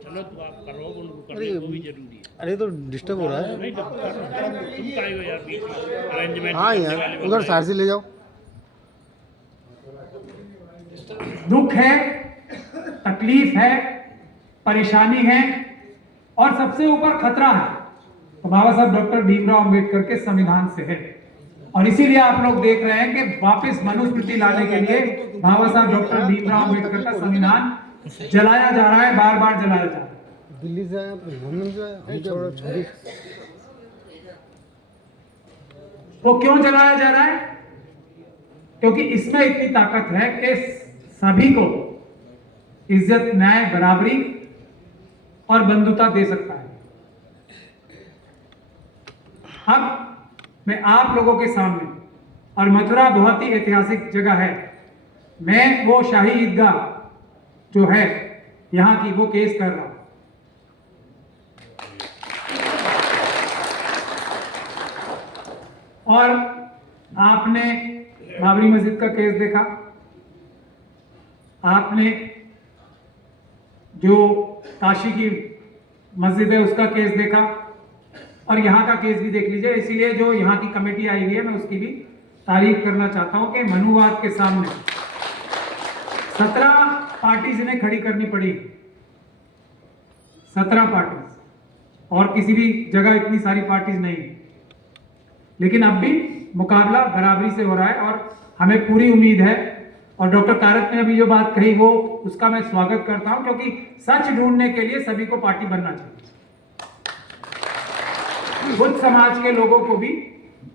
चलो तो आप करो, उनको करने वो भी जरूरी है। अरे तो डिस्टर्ब हो रहा है। नहीं तो तुम का आएगा यार बीच में अरेंजमेंट। हाँ यार, उधर साइड से ले जाओ। दुख है, तकलीफ है, परेशानी है, और सबसे ऊपर खतरा है, तो बाबा साहब डॉक्टर भीमराव अंबेडकर के संविधान से है। और इसीलिए आप लोग देख रहे हैं कि वापस मनुस्मृति लाने के लिए बाबा साहब डॉक्टर भीमराव अंबेडकर का संविधान जलाया जा रहा है, बार बार जलाया जा रहा है। दिल्ली से आया, घूमने से आया, वो क्यों जलाया जा रहा है? क्योंकि इसमें इतनी ताकत है कि सभी को इज्जत, न्याय, बराबरी और बंधुता दे सकता है। अब मैं आप लोगों के सामने, और मथुरा बहुत ही ऐतिहासिक जगह है, मैं वो शाही ईदगाह जो है यहां की वो केस कर रहा हूं। और आपने बाबरी मस्जिद का केस देखा, आपने जो काशी की मस्जिद है उसका केस देखा, और यहाँ का केस भी देख लीजिए। इसीलिए जो यहाँ की कमेटी आई हुई है, मैं उसकी भी तारीफ करना चाहता हूँ कि मनुवाद के सामने 17 पार्टीज इन्हें खड़ी करनी पड़ी, 17 पार्टीज, और किसी भी जगह इतनी सारी पार्टीज नहीं, लेकिन अब भी मुकाबला बराबरी से हो रहा है, और हमें पूरी उम्मीद है। और डॉक्टर कारक ने अभी जो बात कही वो उसका मैं स्वागत करता हूं, क्योंकि सच ढूंढने के लिए सभी को पार्टी बनना चाहिए। बुद्ध समाज के लोगों को भी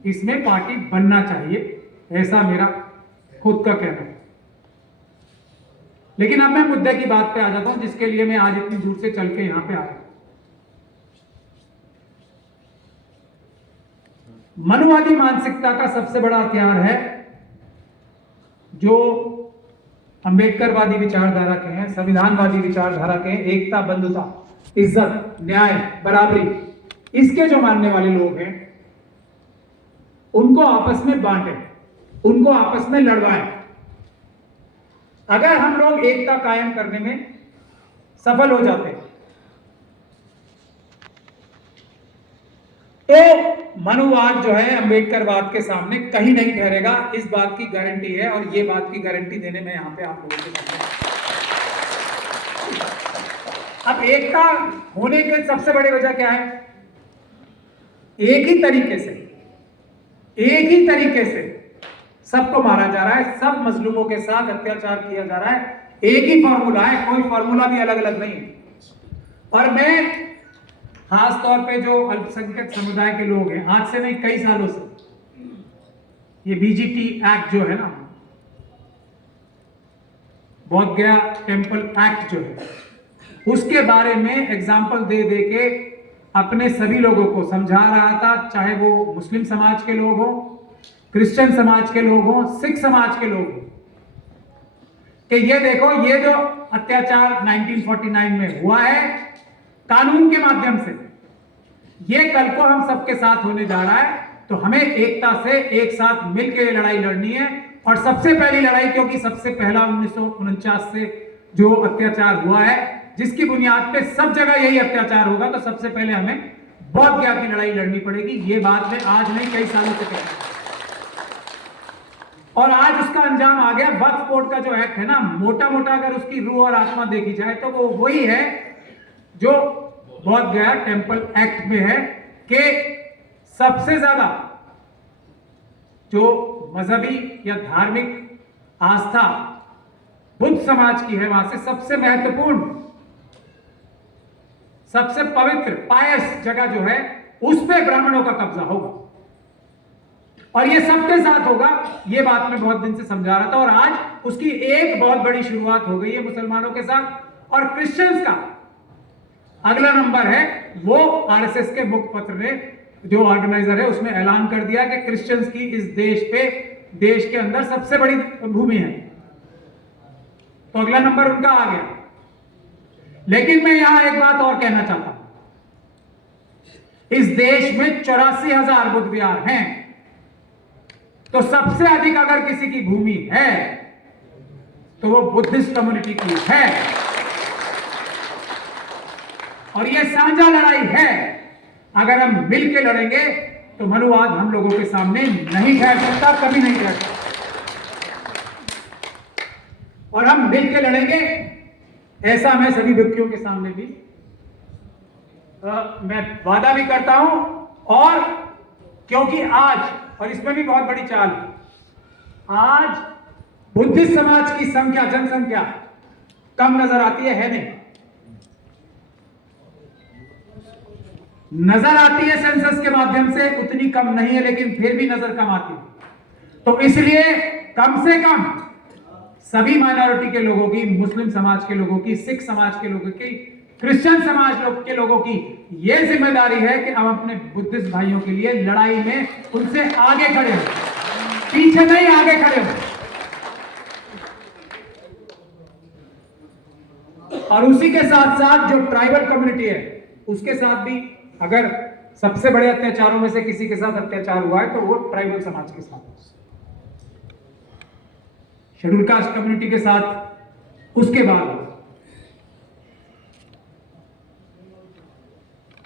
इसमें पार्टी बनना चाहिए, ऐसा मेरा खुद का कहना है। लेकिन अब मैं मुद्दे की बात पे आ जाता हूं, जिसके लिए मैं आज इतनी दूर से चल के यहां पे आया हूं। मनुवादी मानसिकता का सबसे बड़ा हथियार है जो अंबेडकरवादी विचारधारा के हैं, संविधानवादी विचारधारा के हैं, एकता, बंधुता, इज्जत, न्याय, बराबरी। इसके जो मानने वाले लोग हैं उनको आपस में बांटें, उनको आपस में लड़वाएं। अगर हम लोग एकता कायम करने में सफल हो जाते हैं तो मनुवाद जो है अंबेडकरवाद के सामने कहीं नहीं ठहरेगा, इस बात की गारंटी है। और ये बात की गारंटी देने में यहां पे आप लोगों के सामने। अब एकता होने के सबसे बड़ी वजह क्या है? एक ही तरीके से सबको मारा जा रहा है, सब मजलूमों के साथ अत्याचार किया जा रहा है। एक ही फॉर्मूला है, कोई फॉर्मूला भी अलग अलग नहीं है। और मैं खास तौर पे जो अल्पसंख्यक समुदाय के लोग हैं, आज से नहीं कई सालों से ये बीजीटी एक्ट जो है ना, बोध गया टेम्पल एक्ट जो है, उसके बारे में एग्जाम्पल दे दे के अपने सभी लोगों को समझा रहा था, चाहे वो मुस्लिम समाज के लोग हों, क्रिश्चियन समाज के लोग हों, सिख समाज के लोग हों, कि ये देखो, ये जो अत्याचार 1949 में हुआ है कानून के माध्यम से, ये कल को हम सबके साथ होने जा रहा है। तो हमें एकता से एक साथ मिलकर ये लड़ाई लड़नी है। और सबसे पहली लड़ाई, क्योंकि सबसे पहला 1949 से जो अत्याचार हुआ है, जिसकी बुनियाद पे सब जगह यही अत्याचार होगा, तो सबसे पहले हमें बौद्ध गया की लड़ाई लड़नी पड़ेगी। ये बात मैं आज नहीं कई सालों से कह रहा हूं, और आज उसका अंजाम आ गया। वक्फ बोर्ड का जो एक्ट है ना, मोटा मोटा अगर उसकी रूह और आत्मा देखी जाए तो वो वही है जो बोध गया टेम्पल एक्ट में है, कि सबसे ज्यादा जो मजहबी या धार्मिक आस्था बुद्ध समाज की है, वहां से सबसे महत्वपूर्ण, सबसे पवित्र पायस जगह जो है, उस पे ब्राह्मणों का कब्जा होगा, और ये सबके साथ होगा। ये बात मैं बहुत दिन से समझा रहा था, और आज उसकी एक बहुत बड़ी शुरुआत हो गई है मुसलमानों के साथ। और क्रिश्चियंस का अगला नंबर है, वो आरएसएस के मुखपत्र ने, जो ऑर्गेनाइजर है, उसमें ऐलान कर दिया कि क्रिश्चियंस की इस देश पे, देश के अंदर सबसे बड़ी भूमि है, तो अगला नंबर उनका आ गया। लेकिन मैं यहां एक बात और कहना चाहता हूं, इस देश में 84,000 बुद्ध विहार हैं, तो सबसे अधिक अगर किसी की भूमि है तो वो बुद्धिस्ट कम्युनिटी की है, और ये साझा लड़ाई है। अगर हम मिलकर लड़ेंगे तो मनुवाद हम लोगों के सामने नहीं ठहर सकता, कभी नहीं ठहर सकता, और हम मिलकर लड़ेंगे, ऐसा मैं सभी व्यक्तियों के सामने भी मैं वादा भी करता हूं। और क्योंकि आज, और इसमें भी बहुत बड़ी चाल है, आज बुद्धिस्ट समाज की संख्या, जनसंख्या कम नजर आती है नहीं, नजर आती है सेंसस के माध्यम से, उतनी कम नहीं है, लेकिन फिर भी नजर कम आती है। तो इसलिए कम से कम सभी माइनॉरिटी के लोगों की, मुस्लिम समाज के लोगों की, सिख समाज के लोगों की, क्रिश्चियन समाज के लोगों की यह जिम्मेदारी है कि हम अपने बुद्धिस्ट भाइयों के लिए लड़ाई में उनसे आगे खड़े हो, पीछे नहीं, आगे खड़े हो। और उसी के साथ साथ जो ट्राइबल कम्युनिटी है, उसके साथ भी, अगर सबसे बड़े अत्याचारों में से किसी के साथ अत्याचार हुआ है तो वो ट्राइबल समाज के साथ, शेड्यूल कास्ट कम्युनिटी के साथ। उसके बाद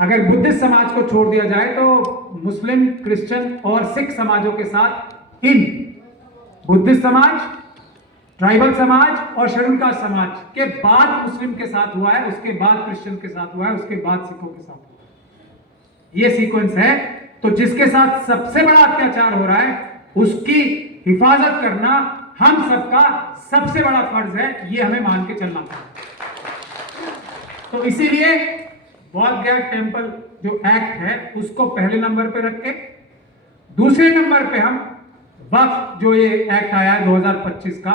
अगर बुद्धिस्ट समाज को छोड़ दिया जाए तो मुस्लिम, क्रिश्चियन और सिख समाजों के साथ, इन बुद्धिस्ट समाज, ट्राइबल समाज और शेड्यूल कास्ट समाज के बाद मुस्लिम के साथ हुआ है, उसके बाद क्रिश्चियन के साथ हुआ है, उसके बाद सिखों के साथ हुआ है। ये सीक्वेंस है। तो जिसके साथ सबसे बड़ा अत्याचार हो रहा है, उसकी हिफाजत करना हम सबका सबसे बड़ा फर्ज है, ये हमें मान के चलना चाहिए। तो इसीलिए बोध गया टेम्पल जो एक्ट है, उसको पहले नंबर पे रख के, दूसरे नंबर पे हम वक्फ जो ये एक्ट आया है 2025 का,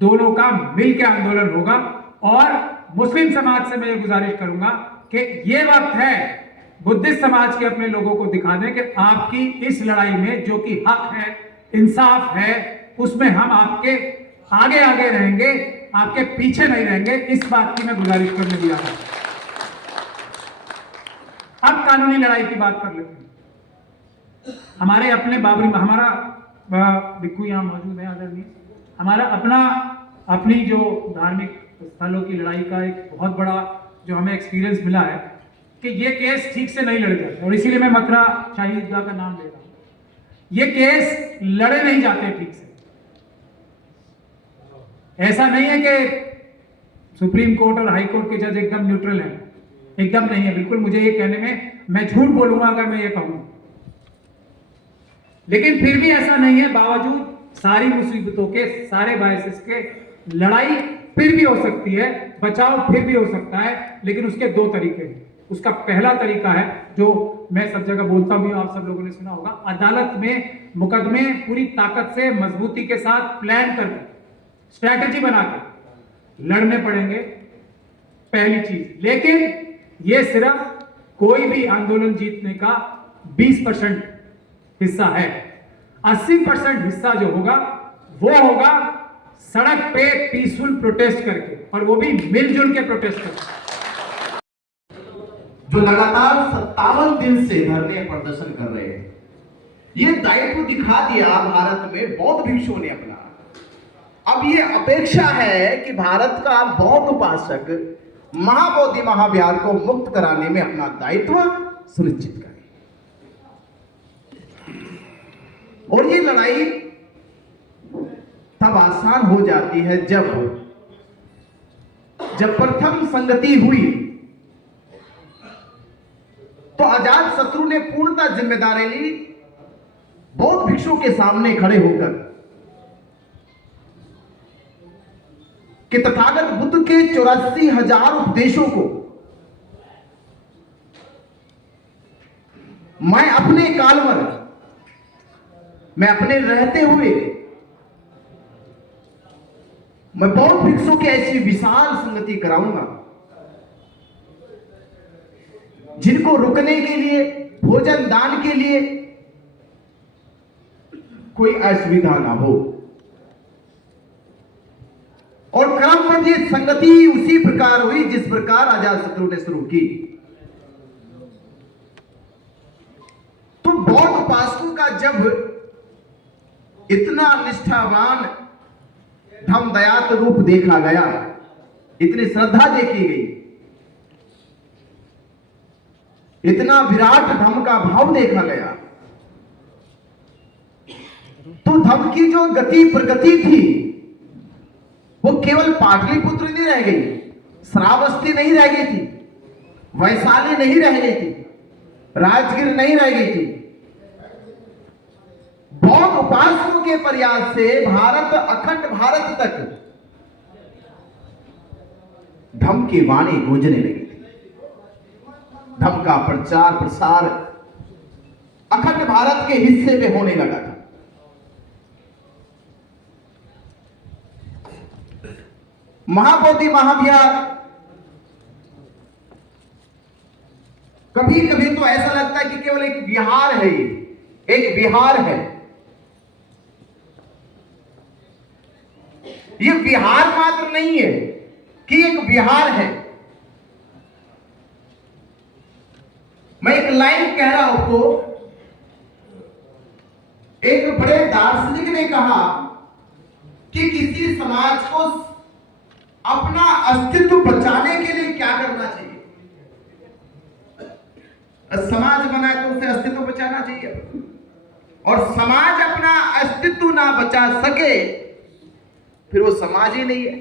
दोनों का मिलकर आंदोलन होगा। और मुस्लिम समाज से मैं ये गुजारिश करूंगा कि ये वक्त है बुद्धिस्ट समाज के अपने लोगों को दिखा दें कि आपकी इस लड़ाई में जो कि हक है, इंसाफ है, उसमें हम आपके आगे आगे रहेंगे, आपके पीछे नहीं रहेंगे। इस बात की मैं गुजारिश करने दिया था। अब कानूनी लड़ाई की बात कर लेते हैं। हमारे अपने बाबरी, हमारा बिक्कू यहाँ मौजूद है आदरणीय, हमारा अपनी जो धार्मिक स्थलों की लड़ाई का एक बहुत बड़ा जो हमें एक्सपीरियंस मिला है कि ये केस ठीक से नहीं लड़े जाते, और इसीलिए मैं मथुरा शाही ईदगाह का नाम ले रहा हूं। ये केस लड़े नहीं जाते ठीक से। ऐसा नहीं है कि सुप्रीम कोर्ट और हाई कोर्ट के जज एकदम न्यूट्रल हैं, एकदम नहीं है, बिल्कुल। मुझे ये कहने में मैं झूठ बोलूंगा अगर मैं ये कहूं, लेकिन फिर भी ऐसा नहीं है। बावजूद सारी मुसीबतों के, सारे बायसेस के, लड़ाई फिर भी हो सकती है, बचाव फिर भी हो सकता है, लेकिन उसके दो तरीके हैं। उसका पहला तरीका है, जो मैं सब जगह बोलता भी हूं, आप सब लोगों ने सुना होगा, अदालत में मुकदमे पूरी ताकत से मजबूती के साथ प्लान करके, स्ट्रैटेजी बना के लड़ने पड़ेंगे, पहली चीज। लेकिन ये सिर्फ कोई भी आंदोलन जीतने का 20% हिस्सा है। 80% हिस्सा जो होगा वो होगा सड़क पे पीसफुल प्रोटेस्ट करके, और वो भी मिलजुल के प्रोटेस्ट करके। जो लगातार 57 दिन से धरने प्रदर्शन कर रहे हैं, ये दायित्व दिखा दिया भारत में बौद्ध भिक्षुओं ने अपना। अब ये अपेक्षा है कि भारत का बौद्ध उपासक महाबोधि महाविहार को मुक्त कराने में अपना दायित्व सुनिश्चित करें। और ये लड़ाई तब आसान हो जाती है जब प्रथम संगति हुई तो अजात शत्रु ने पूर्णतः जिम्मेदारी ली, बौद्ध भिक्षुओं के सामने खड़े होकर कि तथागत बुद्ध के 84,000 उपदेशों को मैं अपने काल में, मैं अपने रहते हुए, मैं बौद्ध भिक्षुओं की ऐसी विशाल संगति कराऊंगा जिनको रुकने के लिए, भोजन दान के लिए कोई असुविधा ना हो। और क्रमबद्ध ये संगति उसी प्रकार हुई जिस प्रकार अजातशत्रु ने शुरू की। तो बौद्ध उपासकों का जब इतना निष्ठावान धम्मदयात रूप देखा गया, इतनी श्रद्धा देखी गई, इतना विराट धम्म का भाव देखा गया, तो धम्म की जो गति प्रगति थी वो केवल पाटलिपुत्र नहीं रह गई, श्रावस्ती नहीं रह गई थी, वैशाली नहीं रह गई थी, राजगीर नहीं रह गई थी। बौद्ध उपासकों के प्रयास से भारत, अखंड भारत तक धम्म की वाणी गूंजने लगी थी। धम्म का प्रचार प्रसार अखंड भारत के हिस्से में होने लगा था। महाबोधि महाविहार, कभी कभी तो ऐसा लगता है कि केवल एक विहार है, ये एक विहार है। ये विहार मात्र नहीं है कि एक विहार है। मैं एक लाइन कह रहा हूं आपको, एक बड़े दार्शनिक ने कहा कि किसी समाज को अपना अस्तित्व बचाने के लिए क्या करना चाहिए। समाज बना तो उसे अस्तित्व बचाना चाहिए, और समाज अपना अस्तित्व ना बचा सके फिर वो समाज ही नहीं है।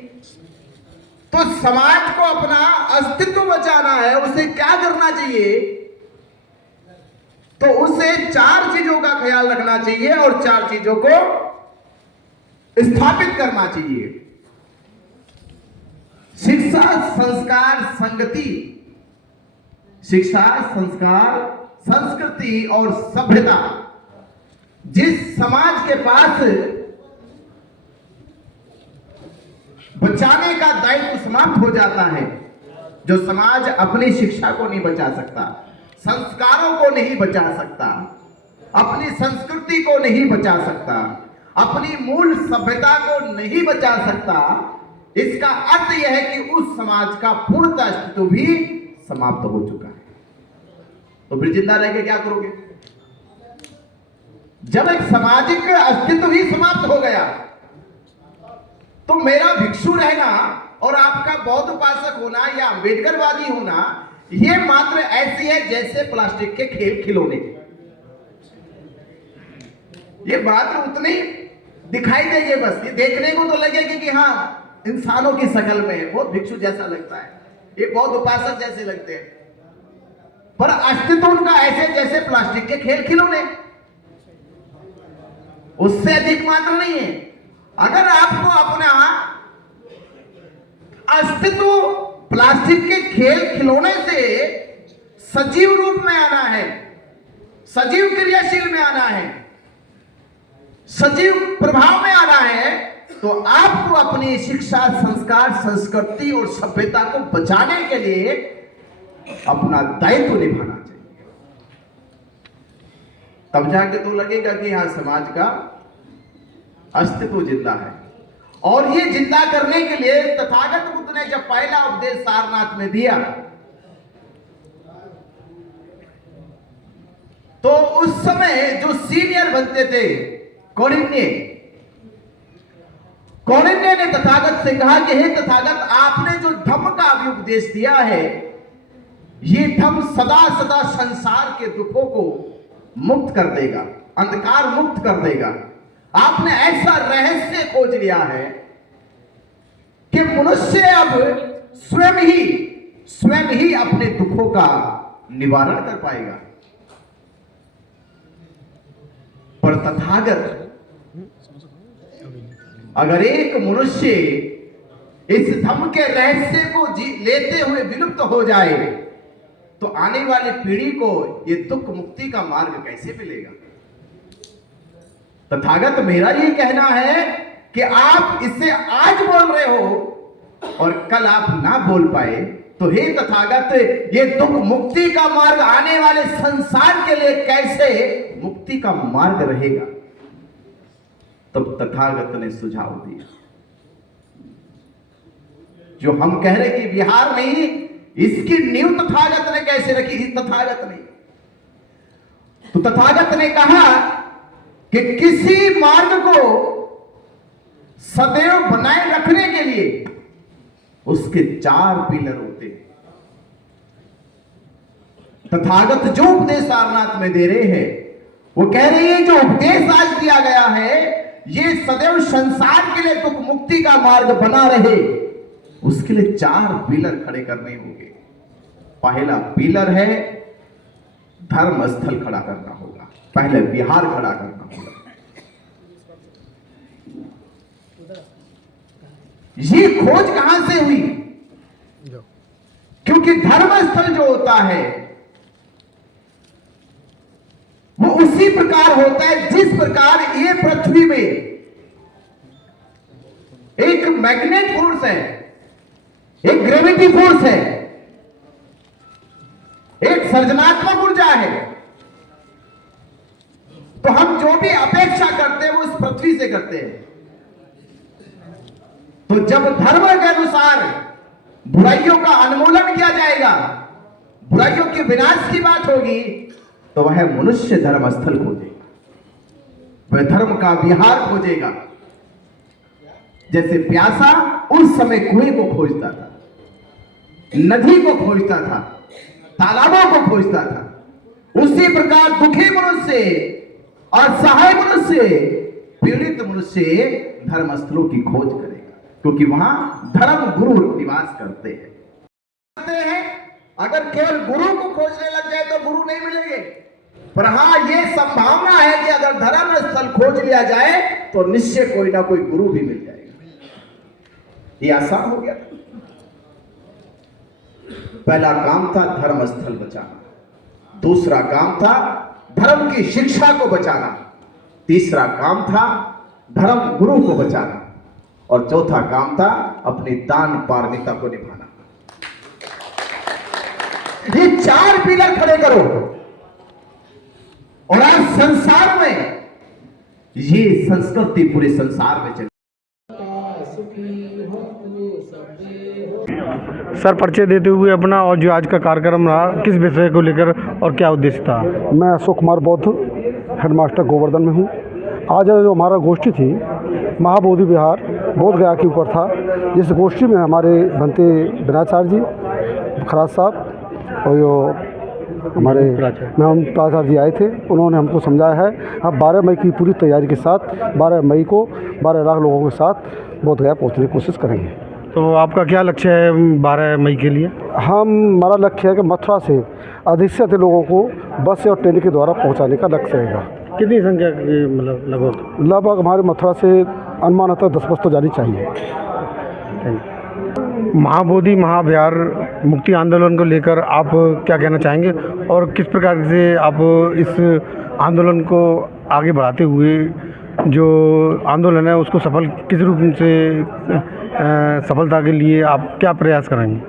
तो समाज को अपना अस्तित्व बचाना है, उसे क्या करना चाहिए, तो उसे 4 चीजों का ख्याल रखना चाहिए और 4 चीजों को स्थापित करना चाहिए। शिक्षा, संस्कार, संगति, शिक्षा, संस्कार, संस्कृति और सभ्यता। जिस समाज के पास बचाने का दायित्व समाप्त हो जाता है, जो समाज अपनी शिक्षा को नहीं बचा सकता, संस्कारों को नहीं बचा सकता, अपनी संस्कृति को नहीं बचा सकता, अपनी मूल सभ्यता को नहीं बचा सकता, इसका अर्थ यह है कि उस समाज का पूर्णतः अस्तित्व भी समाप्त हो चुका है। तो फिर जिंदा रह के क्या करोगे? जब एक सामाजिक अस्तित्व ही समाप्त हो गया, तो मेरा भिक्षु रहना और आपका बौद्ध उपासक होना या अम्बेडकरवादी होना, ये मात्र ऐसी है जैसे प्लास्टिक के खेल खिलौने। ये बात उतनी दिखाई देगी, बस ये देखने को तो लगेगी कि हाँ इंसानों की शक्ल में वो भिक्षु जैसा लगता है, ये बौद्ध उपासक जैसे लगते हैं, पर अस्तित्व उनका ऐसे जैसे प्लास्टिक के खेल खिलौने, उससे अधिक मात्र नहीं है। अगर आपको अपना अस्तित्व प्लास्टिक के खेल खिलौने से सजीव रूप में आना है, सजीव क्रियाशील में आना है, सजीव प्रभाव में आना है, तो आपको अपनी शिक्षा, संस्कार, संस्कृति और सभ्यता को बचाने के लिए अपना दायित्व निभाना चाहिए। तब जाके तो लगेगा कि यहां समाज का अस्तित्व जिंदा है। और ये जिंदा करने के लिए तथागत बुद्ध ने जब पहला उपदेश सारनाथ में दिया, तो उस समय जो सीनियर बनते थे कौंडिन्य ने तथागत से कहा कि हे तथागत, आपने जो धम्म का अभी उपदेश दिया है, ये धम्म सदा सदा संसार के दुखों को मुक्त कर देगा, अंधकार मुक्त कर देगा। आपने ऐसा रहस्य खोज लिया है कि मनुष्य अब स्वयं ही अपने दुखों का निवारण कर पाएगा। पर तथागत, अगर एक मनुष्य इस धम्म के रहस्य को लेते हुए विलुप्त हो जाए, तो आने वाली पीढ़ी को ये दुख मुक्ति का मार्ग कैसे मिलेगा? तथागत, मेरा ये कहना है कि आप इसे आज बोल रहे हो और कल आप ना बोल पाए, तो हे तथागत, ये दुख मुक्ति का मार्ग आने वाले संसार के लिए कैसे मुक्ति का मार्ग रहेगा? तब तथागत ने सुझाव दिया, जो हम कह रहे कि विहार नहीं, इसकी नींव तथागत ने कैसे रखी? तथागत ने, तो तथागत ने कहा कि किसी मार्ग को सदैव बनाए रखने के लिए उसके 4 पिलर होते हैं। तथागत जो उपदेश सारनाथ में दे रहे हैं, वो कह रहे हैं जो उपदेश आज दिया गया है, ये सदैव संसार के लिए दुख मुक्ति का मार्ग बना रहे, उसके लिए 4 पिलर खड़े करने होंगे। पहला पिलर है धर्म स्थल खड़ा करना होगा, पहले विहार खड़ा करना होगा। ये खोज कहां से हुई? क्योंकि धर्म स्थल जो होता है वो उसी प्रकार होता है जिस प्रकार ये पृथ्वी में एक मैग्नेट फोर्स है, एक ग्रेविटी फोर्स है, एक सृजनात्मक ऊर्जा है। तो हम जो भी अपेक्षा करते हैं वो इस पृथ्वी से करते हैं। तो जब धर्म के अनुसार बुराइयों का उन्मूलन किया जाएगा, बुराइयों के विनाश की बात होगी, तो वह मनुष्य धर्म स्थल खोजेगा, वह धर्म का विहार खोजेगा। जैसे प्यासा उस समय कुएं को खोजता था, नदी को खोजता था, तालाबों को खोजता था, उसी प्रकार दुखी मनुष्य और सहाय मनुष्य, पीड़ित मनुष्य धर्म स्थलों की खोज करेगा, क्योंकि वहां धर्म गुरु निवास करते हैं। अगर केवल गुरु को खोजने लग जाए तो गुरु नहीं मिलेंगे, पर हां ये संभावना है कि अगर धर्म स्थल खोज लिया जाए तो निश्चय कोई ना कोई गुरु भी मिल जाएगा। ये आसान हो गया। पहला काम था धर्म स्थल बचाना, दूसरा काम था धर्म की शिक्षा को बचाना, तीसरा काम था धर्म गुरु को बचाना, और चौथा काम था अपनी दान पारमिता को निभाना। ये 4 पिलर खड़े करो, और आज संसार में ये संस्कृति पूरे संसार में चले। सर, परिचय देते हुए अपना और जो आज का कार्यक्रम रहा, किस विषय को लेकर और क्या उद्देश्य था? मैं अशोक कुमार बौद्ध, हेडमास्टर गोवर्धन में हूँ। आज जो हमारा गोष्ठी थी महाबोधि विहार बोध गया के ऊपर था। जिस गोष्ठी में हमारे बनते विनाचार्य जी, खराज साहब और जो हमारे मैम प्राचार्य जी आए थे, उन्होंने हमको समझाया है हम 12 मई की पूरी तैयारी के साथ 12 मई को 12 लाख लोगों के साथ बोध गया पहुँचने की कोशिश करेंगे। तो आपका क्या लक्ष्य है 12 मई के लिए? हमारा लक्ष्य है कि मथुरा से अधिक से अधिक लोगों को बस और ट्रेन के द्वारा पहुंचाने का लक्ष्य रहेगा। कितनी संख्या की मतलब लगभग हमारे मथुरा से अनुमानतः 10 बस तो जानी चाहिए। महाबोधि महाविहार मुक्ति आंदोलन को लेकर आप क्या कहना चाहेंगे और किस प्रकार से आप इस आंदोलन को आगे बढ़ाते हुए जो आंदोलन है उसको सफल किस रूप से सफलता के लिए आप क्या प्रयास करेंगे?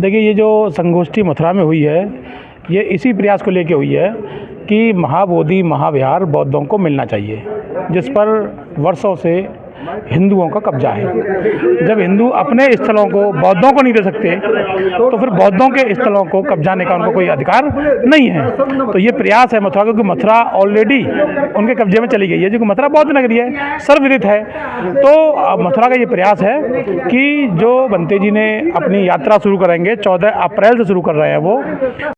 देखिए, ये जो संगोष्ठी मथुरा में हुई है, ये इसी प्रयास को लेके हुई है कि महाबोधि महाविहार बौद्धों को मिलना चाहिए, जिस पर वर्षों से हिंदुओं का कब्जा है। जब हिंदू अपने स्थलों को बौद्धों को नहीं दे सकते तो फिर बौद्धों के स्थलों को कब्जाने का उनको कोई अधिकार नहीं है। तो ये प्रयास है मथुरा, क्योंकि मथुरा ऑलरेडी उनके कब्जे में चली गई है, जो कि मथुरा बौद्ध नगरी है, सर्वविदित है। तो मथुरा का ये प्रयास है कि जो बंते जी ने अपनी यात्रा शुरू करेंगे, 14 अप्रैल से शुरू कर रहे हैं वो,